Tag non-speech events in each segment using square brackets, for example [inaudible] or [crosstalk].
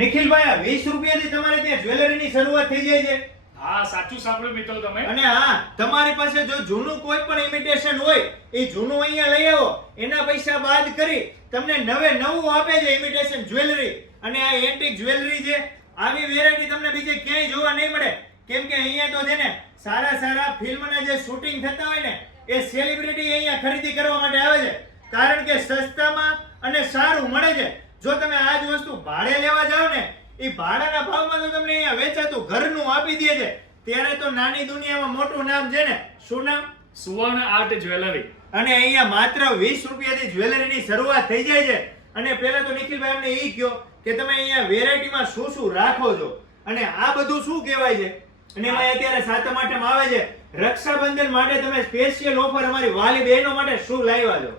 નિખિલભાઈ આ વીસ રૂપિયાથી તમારે ત્યાં જ્વેલરીની શરૂઆત થઈ જાય છે. હા સાચું સાંભળ્યું મિત્રો તમે. અને હા તમારી પાસે જો જૂનું કોઈ પણ ઇમિટેશન હોય એ જૂનું અહીંયા લઈ આવો. એના પૈસા બાદ કરી તમને નવે નવું આપે છે ઇમિટેશન જ્વેલરી. અને આ એન્ટિક જ્વેલરી છે આવી વેરાયટી તમને બીજે ક્યાંય જોવા નહીં મળે. કેમ કે અહીંયા તો છે ને સારા સારા ફિલ્મના જે શૂટિંગ થતા હોય ને એ સેલિબ્રિટી અહીંયા ખરીદી કરવા માટે આવે છે. કારણ કે સસ્તામાં અને સારું મળે છે. જો તમે આ જ વસ્તુ ભાડે લેવા જાઓ ને એ ભાડાના ભાવમાં તો તમને અહીંયા વેચાતું ઘરનું આપી દે છે. ત્યારે તો નાની દુનિયામાં મોટું નામ છે ને શું નામ? સુવર્ણ આર્ટ જ્વેલરી. અને અહીંયા માત્ર વીસ રૂપિયાથી જ્વેલરીની શરૂઆત થઈ જાય છે. અને પહેલા તો નિખિલભાઈ અમને એ કહો કે તમે અહીંયા વેરાયટીમાં શું શું રાખો છો? અને આ બધું શું કહેવાય છે? અને એમાં અત્યારે સાતમ આઠમ આવે છે. રક્ષાબંધન માટે તમે સ્પેશિયલ ઓફર અમારી વાલી બહેનો માટે શું લાવ્યા છો?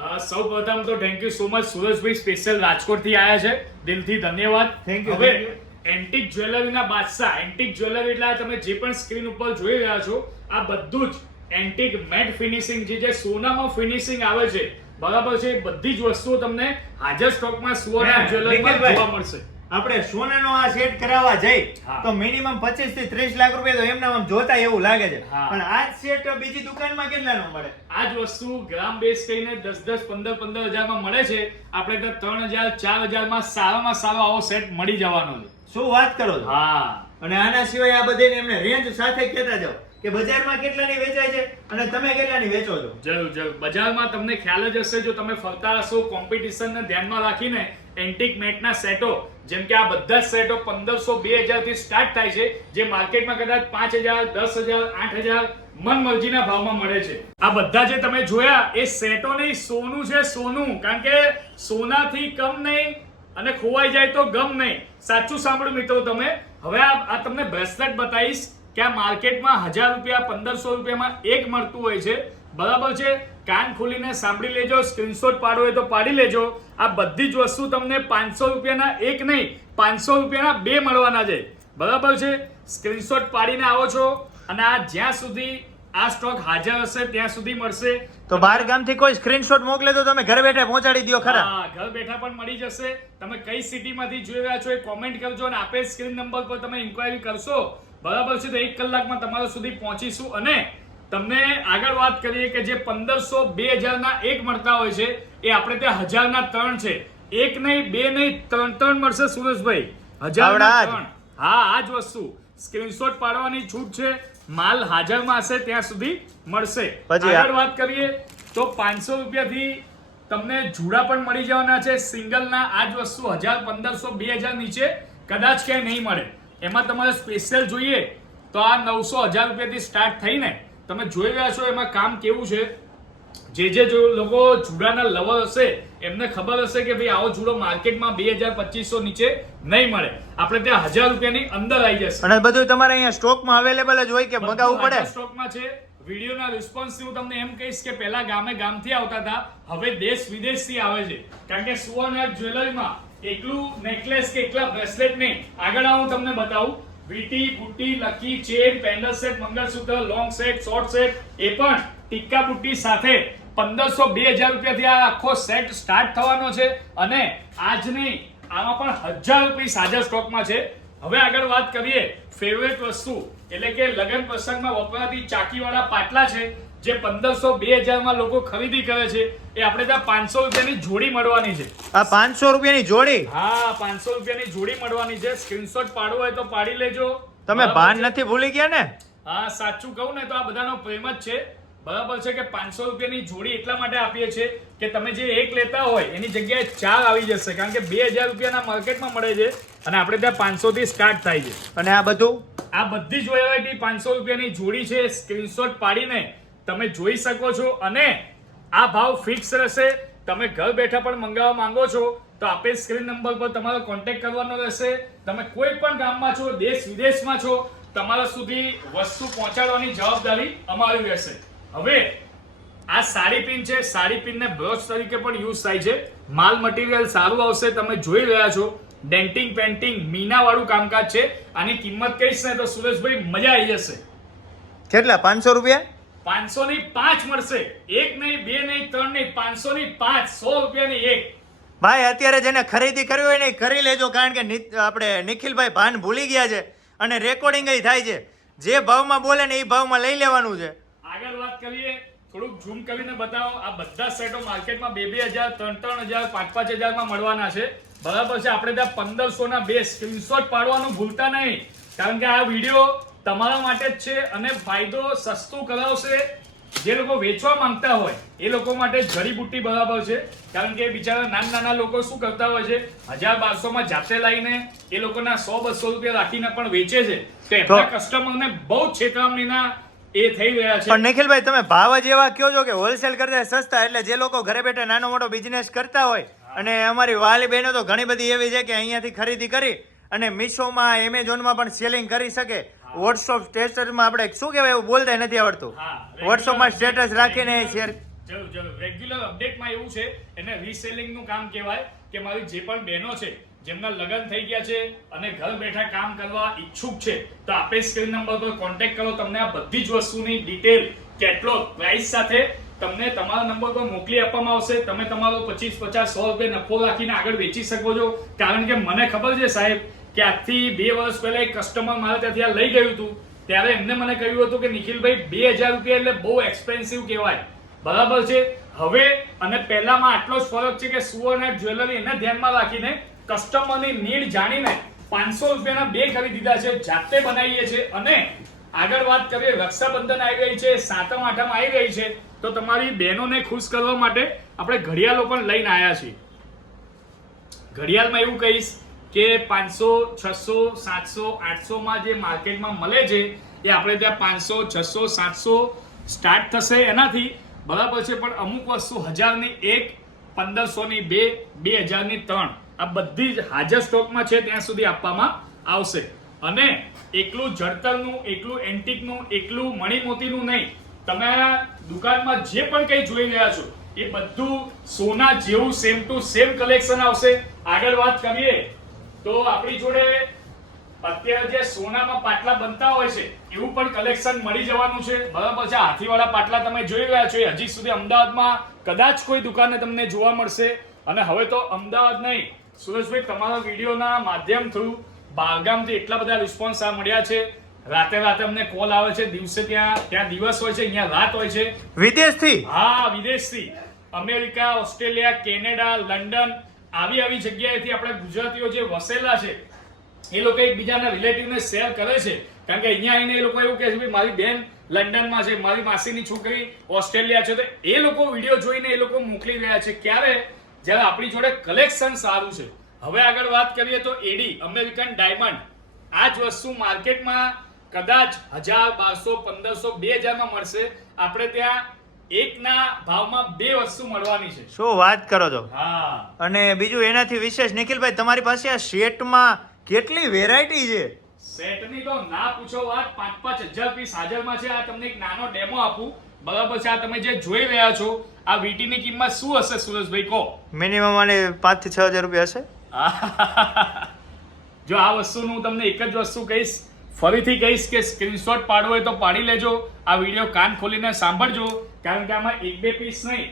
સૌ પ્રથમ તો thank you so much સુરજભાઈ special રાજકોટથી આવ્યા છે. દિલથી ધન્યવાદ. થેન્ક યુ હવે. એન્ટિક જ્વેલરીના બાદશાહ એન્ટિક જ્વેલરી એટલે તમે જે પણ સ્ક્રીન ઉપર જોઈ રહ્યા છો આ બધું જ એન્ટિક મેટ ફિનિશિંગ જે જે સોનામાં ફિનિશિંગ આવે છે બરાબર છે એ બધી જ વસ્તુઓ તમને હાજર સ્ટોકમાં સુવર્ણ જ્વેલરીમાં જોવા મળશે. આપણે સોનાનો આ સેટ કરાવવા જઈ તો મિનિમમ 25 થી 30 લાખ રૂપિયા તો એમના આમ જોતા એવું લાગે છે. પણ આ જ સેટ બીજી દુકાનમાં કેટલાનો મળે? આ જ વસ્તુ ગ્રામ બેઝ કરીને દસ દસ પંદર પંદર હજારમાં મળે છે. આપણે તો ત્રણ હજાર ચાર હજારમાં સારામાં સારો આવો સેટ મળી જવાનો છે. શું વાત કરો છો? હા. અને આના સિવાય આ બધાને એમને રેન્જ સાથે કહેતા જાઓ. કે બજારમાં કેટલાની વેચાય છે અને તમે કેટલાની વેચો છો? જરૂર જરૂર. બજારમાં તમને ખ્યાલ જ હશે, જો તમે ફરતા હશો કોમ્પિટિશનને ધ્યાનમાં રાખીને એન્ટિક મેટના સેટો, જેમ કે આ બધા જ સેટો પંદરસો બે હજારથી સ્ટાર્ટ થાય છે, જે માર્કેટમાં કદાચ પાંચ હજાર, દસ હજાર, આઠ હજાર મનમરજીના ભાવમાં મળે છે. આ બધા જે તમે જોયા, એ સેટો નહીં, સોનું છે સોનું. કારણ કે સોનાથી કમ નહીં અને ખોવાઈ જાય તો ગમ નહીં. સાચું સાંભળો મિત્રો તમે. હવે આ તમને બ્રેસલેટ બતાવીશ. કે આ માર્કેટમાં હજાર રૂપિયા પંદરસો રૂપિયામાં એક મળતું હોય છે. બરાબર છે? કાન ખોલીને સાંભળી લેજો સ્ક્રીનશોટ પાડવો હોય તો પાડી લેજો. આ બધી જ વસ્તુ તમને પાંચસો રૂપિયાના એક નહીં પાંચસો રૂપિયાના બે મળવાના છે. બરાબર છે? સ્ક્રીનશોટ પાડીને આવો છો અને આ જ્યાં સુધી આ સ્ટોક હાજર હશે ત્યાં સુધી મળશે. તો બહાર ગામથી કોઈ સ્ક્રીનશોટ મોકલે તો તમે ઘરે બેઠા પહોંચાડી દો ખરા. હા ઘર બેઠા પણ મળી જશે. તમે કઈ સિટીમાંથી જોઈ રહ્યા છો એ કોમેન્ટ કરજો અને આપેલ સ્ક્રીન નંબર પર તમે ઇન્ક્વાયરી કરશો. બરાબર છે તો એક કલાકમાં તમારા સુધી પહોંચીશું અને તમને આગળ વાત કરીએ કે જે પંદરસો બે હજારના એક મળતા હોય છે એ આપણે ત્યાં હજારના ત્રણ છે. એક નહીં બે નહીં ત્રણ ત્રણ મળશે સુરેશભાઈ. હજાર ત્રણ. હા આ જ વસ્તુ. સ્ક્રીનશોટ પાડવાની છૂટ છે માલ હાજરમાં હશે ત્યાં સુધી મળશે. આગળ વાત કરીએ તો પાંચસો રૂપિયાથી તમને જુડા પણ મળી જવાના છે સિંગલના આ જ વસ્તુ હજાર પંદરસો બે હજાર નીચે કદાચ ક્યાંય નહીં મળે. એમાં તમારે સ્પેશિયલ જોઈએ તો આ નવસો હજાર રૂપિયાથી સ્ટાર્ટ થઈને તમે જોઈ રહ્યા છો એમાં કામ કેવું છે. જે જે જો લોકો જુડાના લવર હશે એમને ખબર હશે કે ભાઈ આવો જુડો માર્કેટમાં બે હજાર પચીસો નીચે નહીં મળે. આપણે ત્યાં હજાર રૂપિયાની અંદર આવી જશે. અને બધું તમારે અહીંયા સ્ટોકમાં અવેલેબલ જ હોય કે મગાવવું પડે? સ્ટોકમાં છે. વિડીયોના રિસ્પોન્સથી હું તમને એમ કહીશ કે પહેલા ગામે ગામથી આવતા હતા. હવે દેશ વિદેશથી આવે છે. કારણ કે સુવર્ણ જ્વેલરીમાં એકલું નેકલેસ કે એકલા બ્રેસલેટ નહીં. આગળ હું તમને બતાવું. વીટી, બુટ્ટી, lucky chain pendant set mangalsutra long set short set એ પણ ટીક્કા બુટ્ટી સાથે પંદરસો બે હજાર રૂપિયાથી આ આખો સેટ સ્ટાર્ટ થવાનો છે. અને આજ નહીં, આમાં પણ હજાર રૂપિયા સાજા સ્ટોકમાં છે. હવે આગળ વાત કરીએ. ફેવરેટ વસ્તુ, એટલે કે લગ્ન પ્રસંગમાં વપરાતી ચાકીવાળા પાટલા છે. જે પંદરસો બે હજારમાં લોકો ખરીદી કરે છે એ આપણે ત્યાં પાંચસો રૂપિયાની જોડી મળવાની છે. આ પાંચસો રૂપિયાની જોડી? હા પાંચસો રૂપિયાની જોડી મળવાની છે. સ્ક્રીનશોટ પાડવો હોય તો પાડી લેજો. તમે ભાન નથી ભૂલી ગયા ને? હા સાચું કહું ને તો આ બધાનો પ્રેમ જ છે. બરાબર છે કે પાંચસો રૂપિયાની જોડી એટલા માટે આપીએ છીએ કે તમે જે એક લેતા હોય એની જગ્યાએ ચાર આવી જશે. કારણ કે બે હજાર રૂપિયાના માર્કેટમાં મળે છે અને આપણે ત્યાં પાંચસો થી સ્ટાર્ટ થાય છે. અને આ બધું? આ બધી જ વેરાયટી પાંચસો રૂપિયાની જોડી છે. સ્ક્રીનશોટ પાડીને તમે જોઈ શકો છો અને આ ભાવ ફિક્સ રહેશે. તમે ઘર બેઠા પણ મંગાવવા માંગો છો, તો આપેલ સ્ક્રીન નંબર પર તમારો કોન્ટેક્ટ કરવાનો રહેશે. તમે કોઈ પણ ગામમાં છો, દેશ વિદેશમાં છો, તમારા સુધી વસ્તુ પહોંચાડવાની જવાબદારી અમારી રહેશે. હવે આ સાડી પિન છે, સાડી પિનને બ્રોચ તરીકે પણ યુઝ થાય છે. માલ મટીરિયલ સારું આવશે, તમે જોઈ રહ્યા છો. ડેન્ટિંગ પેન્ટિંગ મીના વાળું કામકાજ છે. આની કિંમત કહીશ ને તો સુરેશભાઈ મજા આવી જશે. કેટલા? પાંચસો રૂપિયા? પાંચસો ની પાંચ મળશે. એક નહીં બે નહીં ત્રણ નહીં પાંચસો ની પાંચ સો રૂપિયાની એક. ભાઈ અત્યારે જેને ખરીદી કરવી હોય ને કરી લેજો કારણ કે આપણે નિખિલભાઈ ભાન ભૂલી ગયા છે અને રેકોર્ડિંગ થાય છે. જે ભાવમાં બોલે ને એ ભાવમાં લઈ લેવાનું છે. આગળ વાત કરીએ થોડુંક ઝૂમ કરીને બતાવો. આ બધા સેટો માર્કેટમાં બે બે હજાર ત્રણ ત્રણ હજાર પાંચ પાંચ હજારમાં મળવાના છે. બરાબર છે આપણે ત્યાં પંદરસો ના બે સ્ક્રીનશોટ પાડવાનું ભૂલતા નહીં. કારણ કે આ વીડિયો તમારા માટે જ છે અને ફાયદો સસ્તું કરાવશે. જે લોકો વેચવા માંગતા હોય એ લોકો માટે જડીબુટ્ટી બરાબર છે. કારણ કે બિચારા નાના નાના લોકો શું કરતા હોય છે હજાર બારસોમાં જાતે લાવીને એ લોકોના સો બસો રૂપિયા રાખીને પણ વેચે છે. તો એમના કસ્ટમરને બહુ છેતરામણીના એ થઈ રહ્યા છે. પણ નિખિલભાઈ તમે ભાવ જ એવા કયો છો કે હોલસેલ કરતા સસ્તા એટલે જે લોકો ઘરે બેઠા નાનો મોટો બિઝનેસ કરતા હોય અને અમારી વાલી બહેનો તો ઘણી બધી એવી છે કે અહીંયાથી ખરીદી કરી અને મીશોમાં એમેઝોનમાં પણ સેલિંગ કરી શકે. વોટ્સઅપ સ્ટેટસમાં આપણે શું કહેવાય એવું બોલતા નથી આવડતું. વોટ્સઅપમાં સ્ટેટસ રાખીને શેર જરૂર જરૂર રેગ્યુલર અપડેટમાં એવું છે એને રીસેલિંગનું કામ કહેવાય કે મારી જે પણ બહેનો છે જેમના લગ્ન થઈ ગયા છે અને ઘર બેઠા કામ કરવા ઈચ્છુક છે તો આપે સ્ક્રીન નંબર પર કોન્ટેક્ટ કરો. તમને આ બધી જ વસ્તુની ડિટેલ કેટલોગ પ્રાઇસ સાથે તમને તમારા નંબર પર મોકલી આપવામાં આવશે. તમે તમારો પચીસ પચાસ સો રૂપિયા નફો રાખીને આગળ વેચી શકો છો. કારણ કે મને ખબર છે સાહેબ કે આજથી બે વર્ષ પહેલા એક કસ્ટમર મારે ત્યાંથી આ લઈ ગયું હતું. ત્યારે એમને મને કહ્યું હતું કે નિખિલભાઈ, બે હજાર રૂપિયા એટલે બહુ એક્સપેન્સિવ કહેવાય. બરાબર છે? હવે અને પહેલામાં આટલો જ ફરક છે કે સુવર્ણ જ્વેલરી એને ધ્યાનમાં રાખીને કસ્ટમરની નીડ જાણીને પાંચસો રૂપિયાના બે ખરીદ દીધા છે, જાતે બનાવીએ છે. અને આગળ વાત કરીએ, રક્ષાબંધન આવી રહી છે, સાતમ, આઠમ આવી રહી છે, તો તમારી બહેનોને ખુશ કરવા માટે આપણે ઘડિયાળો પણ લઈને આવ્યા છીએ. ઘડિયાળમાં એવું કહીશ કે પાંચસો, છસો, સાતસો આઠસોમાં જે માર્કેટમાં મળે છે, એ આપણે ત્યાં પાંચસો, છસો, સાતસો સ્ટાર્ટ થશે એનાથી. બરાબર છે, પણ અમુક વસ્તુ હજારની એક, પંદરસોની બે બે હજારની ત્રણ. આ બધી જ હાજર સ્ટોકમાં છે, ત્યાં સુધી આપવામાં આવશે. અને એકલું જડતરનું, એકલું એન્ટિકનું, એકલું મણીમોતીનું નહીં. તમે દુકાનમાં જે પણ કંઈ જોઈ રહ્યા છો, એ બધું સોના જેવું સેમ ટુ સેમ કલેક્શન આવશે. આગળ વાત કરીએ. તો આપણી જોડે અત્યારે જે સોનામાં પાટલા બનતા હોય છે એવું પણ કલેક્શન મળી જવાનું છે. બરાબર છે હાથીવાળા પાટલા તમે જોઈ રહ્યા છો એ હજી સુધી અમદાવાદમાં કદાચ કોઈ દુકાને તમને જોવા મળશે. અને હવે તો અમદાવાદ નહીં સુરેશભાઈ તમારા વિડીયોના માધ્યમ થ્રુ બારગામથી એટલા બધા રિસ્પોન્સ આ મળ્યા છે. રાતે રાતે અમને કોલ આવે છે દિવસે ત્યાં ત્યાં દિવસ હોય છે અહીંયા રાત હોય છે. વિદેશથી? હા વિદેશથી. અમેરિકા ઓસ્ટ્રેલિયા કેનેડા લંડન આવી આવી જગ્યાએથી આપણા ગુજરાતીઓ જે વસેલા છે એ લોકો એકબીજાના રિલેટિવને શેર કરે છે. કારણ કે અહીંયા આવીને એ લોકો એવું કહે છે "ભાઈ, મારી બેન લંડનમાં છે મારી માસીની છોકરી ઓસ્ટ્રેલિયા છે. તો એ લોકો વીડિયો જોઈને એ લોકો મોકલી રહ્યા છે. ક્યારે? જ્યારે આપણી જોડે કલેક્શન સારું છે. હવે આગળ વાત કરીએ તો એડી અમેરિકન ડાયમંડ આ જ વસ્તુ માર્કેટમાં કદાચ હજાર બારસો પંદરસો બે હજારમાં મળશે. આપણે ત્યાં એકના ભાવમાં બે વસ્તુ મળવાની છે. શું વાત કરો છો? હા. અને બીજું એનાથી વિશેષ નિખિલભાઈ તમારી પાસે આ સેટમાં કેટલી વેરાયટી છે? સેટની તો ના પૂછો વાત પાંચ પાંચ હજાર પીસ હાજરમાં છે. આ તમને એક નાનો ડેમો આપું. બરાબર છે આ તમે જે જોઈ રહ્યા છો આ વીટીની કિંમત શું હશે સુરેશભાઈ કહો? મિનિમમ અને પાંચથી છ હજાર રૂપિયા હશે? [laughs] જો આ વસ્તુનું હું તમને એક જ વસ્તુ કહીશ ફરીથી કહીશ કે સ્ક્રીનશોટ પાડવો હોય તો પાડી લેજો. આ વીડિયો કાન ખોલીને સાંભળજો. કારણ કે આમાં એક બે પીસ નહીં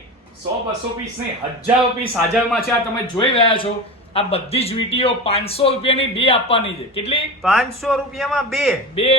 સો બસો પીસ નહીં હજારો પીસ હાજરમાં છે. આ તમે જોઈ રહ્યા છો. આ બધી જ વીટીઓ પાંચસો રૂપિયાની બે આપવાની છે. કેટલી? પાંચસો રૂપિયામાં બે. બે.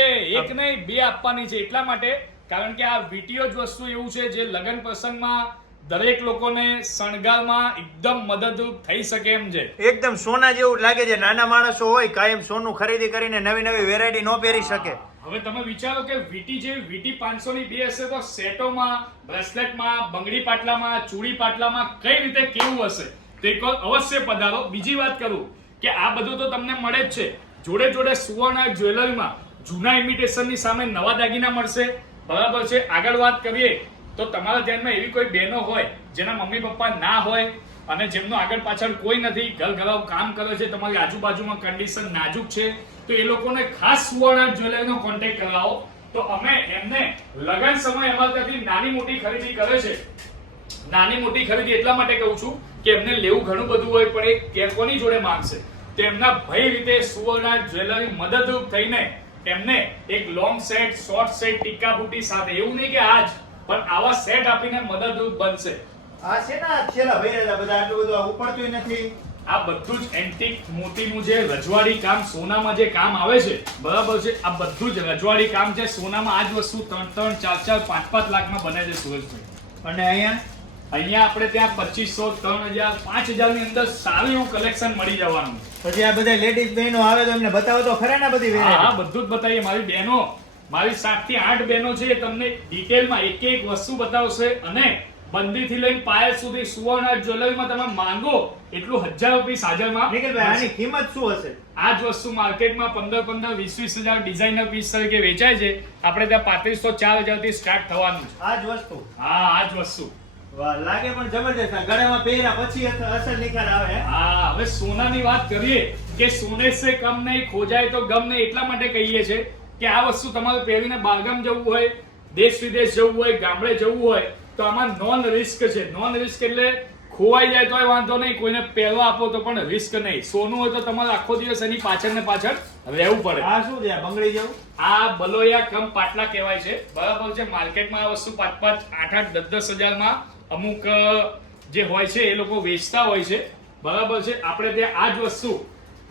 એક નહીં બે આપવાની છે. એટલા માટે કારણ કે આ વીટીઓ જ વસ્તુ એવું છે જે લગ્ન પ્રસંગમાં દરેક લોકોને શણગારમાં એકદમ મદદરૂપ થઈ શકે એમ છે. એકદમ સોના જેવું લાગે છે. નાના માણસો હોય કાયમ સોનું ખરીદી કરીને નવી નવી વેરાયટી ન પહેરી શકે. હવે તમે વિચારો કે વીટી જે વીટી પાંચસો ની બે હશે તો સેટોમાં બ્રેસલેટમાં બંગડી પાટલામાં ચૂડી પાટલામાં કઈ રીતે કેવું હશે? તો એક અવશ્ય પધારો. બીજી વાત કરું કે આ બધું તો તમને મળે જ છે. જોડે જોડે સુવર્ણ જ્વેલરીમાં જૂના ઇમિટેશનની સામે નવા દાગીના મળશે. બરાબર છે? આગળ વાત કરીએ તો તમારા ધ્યાનમાં એવી કોઈ બહેનો હોય, જેના મમ્મી પપ્પા ના હોય અને જેમનું આગળ પાછળ કોઈ નથી ઘર ઘરાવ કામ કરે છે, તમારી આજુબાજુમાં કન્ડિશન નાજુક છે, તો એ લોકોને ખાસ સુવર્ણ જ્વેલરીનો કોન્ટેક્ટ કરાવો. તો અમે એમને લગન સમય અમારા ત્યાંથી નાની મોટી ખરીદી કરે છે. નાની મોટી ખરીદી એટલા માટે કહું છું કે એમને લેવું ઘણું બધું હોય, પણ એ કે કોની જોડે માંગશે? તો એમના ભય રીતે સુવર્ણ જ્વેલરી મદદરૂપ થઈને એમને એક લોંગ સેટ શોર્ટ સેટ ટીકા બુટી સાથે. એવું નહીં કે આજ. પણ આવા સેટ આપીને મદદરૂપ બનશે. આ છે ને છેલ્લા ભર્યા હતા બધા આટલું બધું આ ઉપડતું નથી. આ બધું જ એન્ટિક મોતીનું જે રજવાડી કામ સોનામાં જે કામ આવે છે બરાબર છે? આ બધું જ રજવાડી કામ છે સોનામાં આ જ વસ્તુ ત્રણ ત્રણ ચાર ચાર પાંચ પાંચ લાખમાં બને છે સુરેશભાઈ. અને અહીંયા? અહીંયા આપણે ત્યાં પચીસો ત્રણ હજાર પાંચ હજારની અંદર સારું એવું કલેક્શન મળી જવાનું. પછી આ બધા લેડીઝ બહેનો આવે તો એમને બતાવો તો ખરા ને બધી હા બધું જ બતાવીએ. મારી બહેનો મારી સાતથી આઠ બહેનો છે એ તમને ડિટેલમાં એક એક વસ્તુ બતાવશે અને બંદીથી લઈને પાયલ સુધી સુવર્ણ જ્વેલરીમાં તમે માંગો એટલું હજાર રૂપિયા સાજરમાં આની કિંમત શું હશે? આ જ વસ્તુ માર્કેટમાં પંદર પંદર વીસ વીસ હજાર ડિઝાઇનર પીસ તરીકે વેચાય છે. આપણે ત્યાં પાંત્રીસો ચાર હજારથી સ્ટાર્ટ થવાનું છે. આ જ વસ્તુ? હા આ જ વસ્તુ. લાગે પણ જબરજસ્ત. ગળામાં પહેર્યા પછી અસર નિખાર આવે હા? હવે સોનાની વાત કરીએ કે સોને સે કમ નહીં ખોજાય તો ગમ નહીં એટલા માટે કહીએ છે કે આ વસ્તુ તમારે પહેરીને બહારગામ જવું હોય દેશ વિદેશ જવું હોય ગામડે જવું હોય તો આમાં નોન રિસ્ક છે. નોન રિસ્ક એટલે ખોવાઈ જાય તોય વાંધો નહીં કોઈને પહેરવા આપો તો પણ રિસ્ક નહીં. સોનું હોય તો તમારે આખો દિવસ એની પાછળ ને પાછળ રહેવું પડે. આ શું છે? બંગડી જેવું? આ બલોયા કમ પાટલા કહેવાય છે. બરાબર છે? માર્કેટમાં આ વસ્તુ પાંચ પાંચ આઠ આઠ દસ દસ હજારમાં અમુક જે હોય છે એ લોકો વેચતા હોય છે. બરાબર છે? આપણે ત્યાં આ જ વસ્તુ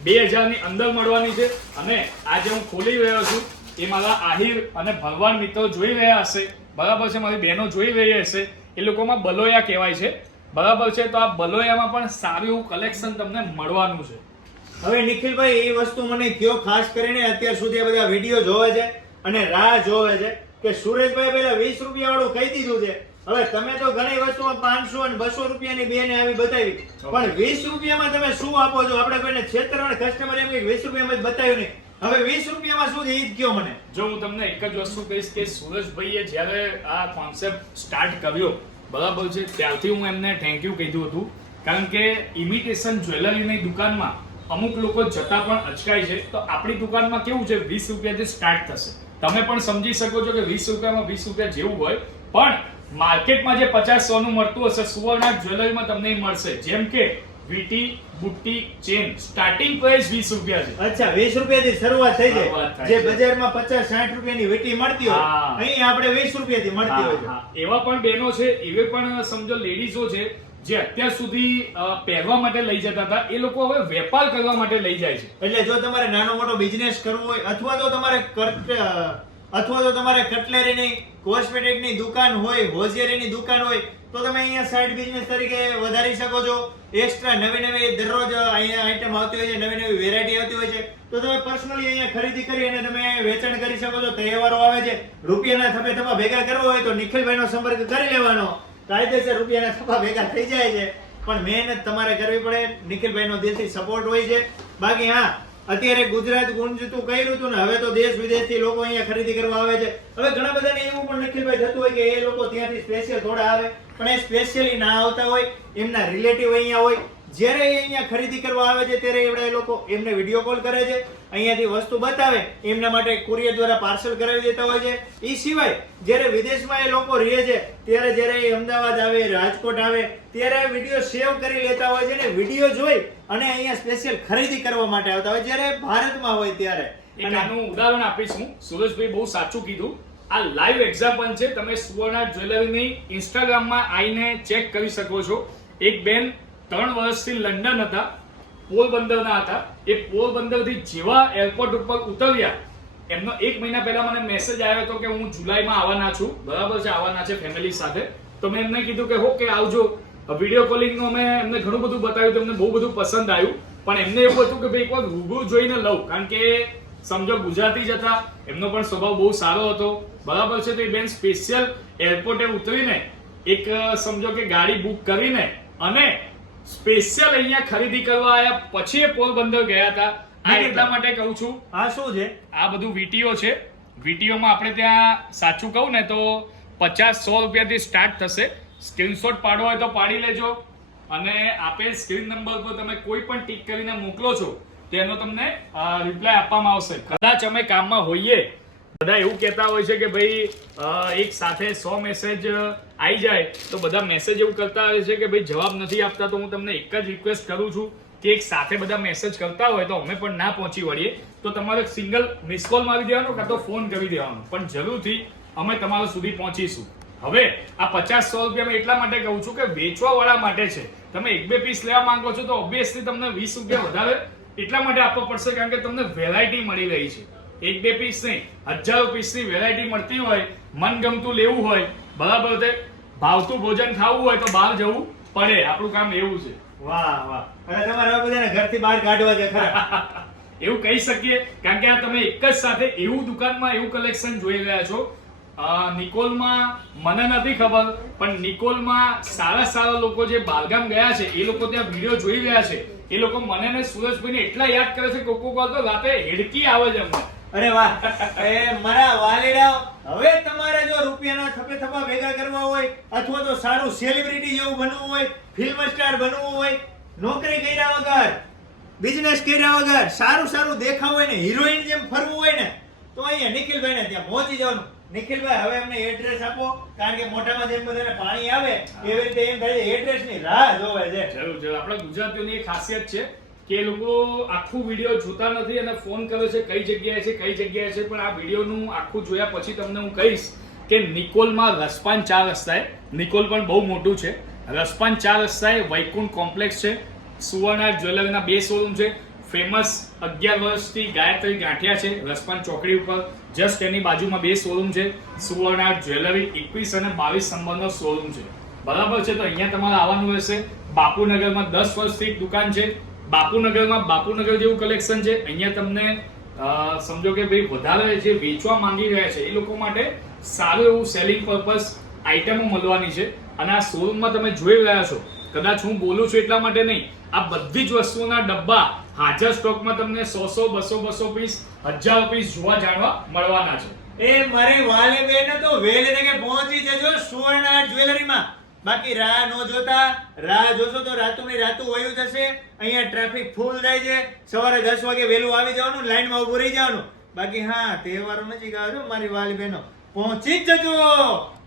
બે હજારની અંદર મળવાની છે. અને આજે હું ખોલી રહ્યો છું. એ મારા આહિર અને ભગવાન મિત્રો જોઈ રહ્યા હશે. બરાબર છે મારી બહેનો જોઈ રહી હશે. એ લોકોમાં બલોયા કહેવાય છે. બરાબર છે તો આ બલોયામાં પણ સારું એવું કલેક્શન તમને મળવાનું છે. હવે નિખિલભાઈ એ વસ્તુ મને કયો ખાસ કરીને અત્યાર સુધી બધા વીડિયો જોવે છે અને રાહ જોવે છે કે સુરેશભાઈ પેલા વીસ રૂપિયા વાળું કહી દીધું છે. હવે તમે તો ઘણી વસ્તુઓ પાંચસો અને બસો રૂપિયાની બેને આવી બતાવી. પણ વીસ રૂપિયામાં તમે શું આપો છો? આપણે કોઈને છેતરવાના કસ્ટમર એમ કે વીસ રૂપિયામાં જ બતાવ્યું નહીં. હવે વીસ રૂપિયામાં શું છે એ જ કયો મને? જો હું તમને એક જ વસ્તુ કહીશ કે સુરેશભાઈએ જ્યારે આ કોન્સેપ્ટ સ્ટાર્ટ કર્યો, બરાબર છે, ત્યારથી હું એમને થેન્ક યુ કીધું હતું. કારણ કે ઇમિટેશન જ્વેલરીની દુકાનમાં અમુક લોકો જતા પણ અચકાય છે. તો આપણી દુકાનમાં કેવું છે, વીસ રૂપિયાથી સ્ટાર્ટ થશે. તમે પણ સમજી શકો છો કે વીસ રૂપિયામાં વીસ રૂપિયા જેવું હોય, પણ માર્કેટમાં જે પચાસ સોનું મળતું હશે, સુવર્ણ જ્વેલરીમાં તમને મળશે. જેમ કે વીટી બુટ્ટી ચેન સ્ટાર્ટિંગ પ્રાઇસ વીસ રૂપિયા છે. અચ્છા વીસ રૂપિયાથી શરૂઆત થઈ જાય. જે બજારમાં પચાસ સાઠ રૂપિયાની વેટી મળતી હોય અહીં આપણે વીસ રૂપિયાથી મળતી હોય. એવા પણ બહેનો છે એવે પણ સમજો લેડીઝો છે જે અત્યાર સુધી પહેરવા માટે લઈ જતા હતા. એ લોકો હવે વેપાર કરવા માટે લઈ જાય છે. એટલે જો તમારે નાનો મોટો બિઝનેસ કરવો હોય અથવા તો તમારે અથવા તો તમારે કટલેરીની કોસ્મેટિકની દુકાન હોય હોશિયારીની દુકાન હોય તો તમે અહીંયા સાઈડ બિઝનેસ તરીકે વધારી શકો છો. એક્સ્ટ્રા નવી નવી દરરોજ અહીંયા આઈટમ આવતી હોય છે, નવી નવી વેરાયટી આવતી હોય છે. તો તમે પર્સનલી અહીંયા ખરીદી કરી અને તમે વેચાણ કરી શકો છો. તહેવારો આવે છે, રૂપિયાના થપે થપા ભેગા કરવો હોય તો નિખિલભાઈનો સંપર્ક કરી લેવાનો. કાયદેસર રૂપિયાના થપા ભેગા થઈ જાય છે. પણ મહેનત તમારે કરવી પડે. નિખિલભાઈનો દિલથી સપોર્ટ હોય છે. બાકી હા અત્યારે ગુજરાત ગુંજતું કર્યું હતું ને હવે તો દેશ વિદેશથી લોકો અહીંયા ખરીદી કરવા આવે છે. હવે ઘણા બધાને એવું પણ નિખિલભાઈ થતું હોય કે એ લોકો ત્યાંથી સ્પેશિયલ થોડા આવે, પણ એ સ્પેશિયલી ના આવતા હોય, એમના રિલેટિવ અહીંયા હોય જ્યારે એ અહીંયા ખરીદી કરવા આવે છે ત્યારે એવડા એ લોકો એમને વીડિયો કોલ કરે છે અહીંયાથી વસ્તુ બતાવે એમના માટે કુરિયર દ્વારા પાર્સલ કરાવી દેતા હોય છે. એ સિવાય જ્યારે વિદેશમાં એ લોકો રહે છે ત્યારે જ્યારે એ અમદાવાદ આવે રાજકોટ આવે ત્યારે વીડિયો સેવ કરી લેતા હોય છે ને વીડિયો જોઈ અને અહીંયા સ્પેશિયલ ખરીદી કરવા માટે આવતા હોય. જ્યારે ભારતમાં હોય ત્યારે. એક આનું ઉદાહરણ આપીશ હું. સુરેશભાઈ બહુ સાચું કીધું. આ લાઈવ એક્ઝામ્પલ છે તમે સુવર્ણા જ્વેલરીની ઇન્સ્ટાગ્રામમાં આવીને ચેક કરી શકો છો. એક બેન ત્રણ વર્ષથી લંડન હતા, પોરબંદરના હતા. એ પોરબંદરથી જેવા એરપોર્ટ ઉપર ઉતર્યા, એમનો એક મહિના પહેલા મને મેસેજ આવ્યો હતો કે હું જુલાઈમાં આવવાના છું. બરાબર છે, આવવાના છે ફેમિલી સાથે. તો મેં એમને કીધું કે હો કે આવજો વીડિયો કોલિંગનું અમે એમને ઘણું બધું બતાવ્યું, તો એમને બહુ બધું પસંદ આવ્યું. પણ એમને એવું હતું કે ભાઈ એકવાર રૂબરૂ જોઈને લઉં, કારણ કે સમજો ગુજરાતી જ હતા. એમનો પણ સ્વભાવ બહુ સારો હતો. બરાબર છે, તો એ બેન સ્પેશિયલ એરપોર્ટે ઉતરીને એક, સમજો કે ગાડી બુક કરીને અને સ્પેશિયલ અહીંયા ખરીદી કરવા આવ્યા પછી પોરબંદર ગયા હતા. આ એટલા માટે કહું છું આ શું છે? આ બધું વીટીઓ છે. વીટીઓમાં આપણે ત્યાં સાચું કહું ને તો પચાસ સો રૂપિયાથી સ્ટાર્ટ થશે. સ્ક્રીનશોટ પાડવો હોય તો પાડી લેજો. અને આપેલ સ્ક્રીન નંબર પર તમે કોઈ પણ ટીક કરીને મોકલો છો તેનો તમને રિપ્લાય આપવામાં આવશે. કદાચ અમે કામમાં હોઈએ બધા એવું કહેતા હોય છે કે ભાઈ એક સાથે સો મેસેજ આવી જાય, તો બધા મેસેજ એવું કરતા હોય છે કે ભાઈ, જવાબ નથી આપતા, તો હું તમને એક જ રિક્વેસ્ટ કરું છું કે એક સાથે બધા મેસેજ કરતા હોય તો અમે પણ ના પહોંચી વળીએ. તો તમારે સિંગલ મિસ કોલ મારી દેવાનો કાં તો ફોન કરી દેવાનો. પણ જરૂરથી અમે તમારા સુધી પહોંચીશું. હવે આ પચાસ સો રૂપિયા એટલા માટે કહું છું કે વેચવાવાળા માટે છે. તમે એક બે પીસ લેવા માંગો છો તો ઓબ્વિયસલી તમને વીસ રૂપિયા વધારે એટલા માટે આપવા પડશે કારણ કે તમને વેરાયટી મળી રહી છે. એક બે પીસ નહીં હજારો પીસની વેરાયટી મળતી હોય મનગમતું લેવું હોય બરાબર છે ભાવતું ભોજન ખાવું હોય તો બહાર જવું પડે આપણું કામ એવું છે. વાહ વાહ. અને તમારે હવે બધાને ઘરથી બહાર કાઢવા છે ખરા. [laughs] એવું કહી શકીએ કારણ કે આ તમે એક જ સાથે એવું દુકાનમાં એવું કલેક્શન જોઈ રહ્યા છો. નિકોલમાં મને નથી ખબર પણ નિકોલમાં સારા સારા લોકો જે બાલગામ ગયા છે એ લોકો ત્યાં વીડિયો જોઈ રહ્યા છે. એ લોકો મને ને સુરજભાઈને એટલા યાદ કરે છે કોકો કોલ તો રાતે હેડકી આવે છે અમને અરે વાહ. એ મારા વાલીડાઓ હવે તમારે જો રૂપિયાના થપે થપા ભેગા કરવા હોય, અથવા તો સારું સેલિબ્રિટી જેવું બનવું હોય ફિલ્મ સ્ટાર બનવું હોય, નોકરી કર્યા વગર બિઝનેસ કર્યા વગર, સારું સારું દેખાવ હોય ને હિરોઈન જેમ ફરવું હોય ને, તો અહીંયા નિખિલભાઈ ને ત્યાં પહોંચી જવાનું. નિખિલભાઈ, હવે અમને એડ્રેસ આપો, કારણ કે મોટામાં જેમ બધાને પાણી આવે, એવી રીતે એમ થાય એડ્રેસની રાહ જોવે છે. જરૂર જરૂર. આપણા ગુજરાતીઓની એક ખાસિયત છે કે લોકો આખું વીડિયો જોતા નથી અને ફોન કરે છે કઈ જગ્યાએ છે, કઈ જગ્યાએ છે, પણ આ વિડીયોનું આખું જોયા પછી તમને હું કહીશ કે નિકોલમાં રસપાન ચાર રસ્તાએ, નિકોલ પણ બહુ મોટું છે, રસપાન ચાર રસ્તાએ વૈકુંઠ કોમ્પ્લેક્સ છે, સુવર્ણા જ્વેલરીના બે શોરૂમ છે ફેમસ અગિયાર વર્ષથી ગાયત્રી ગાંઠિયા છે, રસપાન ચોકડી ઉપર જસ્ટ એની બાજુમાં બે શોરૂમ છે, સુવર્ણા જ્વેલરી એકવીસ અને બાવીસ નંબરનો શોરૂમ છે. બરાબર છે, તો અહીંયા તમારે આવવાનું રહેશે, બાપુનગરમાં દસ વર્ષથી એક દુકાન છે બાપુનગરમાં, બાપુનગર જેવું કલેક્શન છે. અહીંયા તમને સમજો કે ભાઈ વધારે જે વેચવા માંગી રહ્યા છે, એ લોકો માટે સારું એવું સેલિંગ પર્પઝ આઇટમો મળવાની છે. અને આ શોરૂમમાં તમે જોઈ રહ્યા છો. કદાચ હું બોલું છું એટલા માટે નહીં. આ બધી જ વસ્તુઓના ડબ્બા હાજર સ્ટોકમાં તમને સો સો, બસો બસો પીસ, હજાર પીસ જોવા જાણવા મળવાના છે. એ મારી વાલે બેન તો વેલે કે પહોંચી જજો સુવર્ણ જ્વેલરીમાં બાકી રાહ ન જોતા, રાહ જોશો તો રાતુની રાતું વયું જશે. અહીંયા ટ્રાફિક ફૂલ થાય છે. સવારે દસ વાગે વહેલું આવી જવાનું, લાઈનમાં ઊભું રહી જવાનું. બાકી હા, તહેવારો નજીક આવે મારી વાલી બહેનો. પહોંચી જ જજો!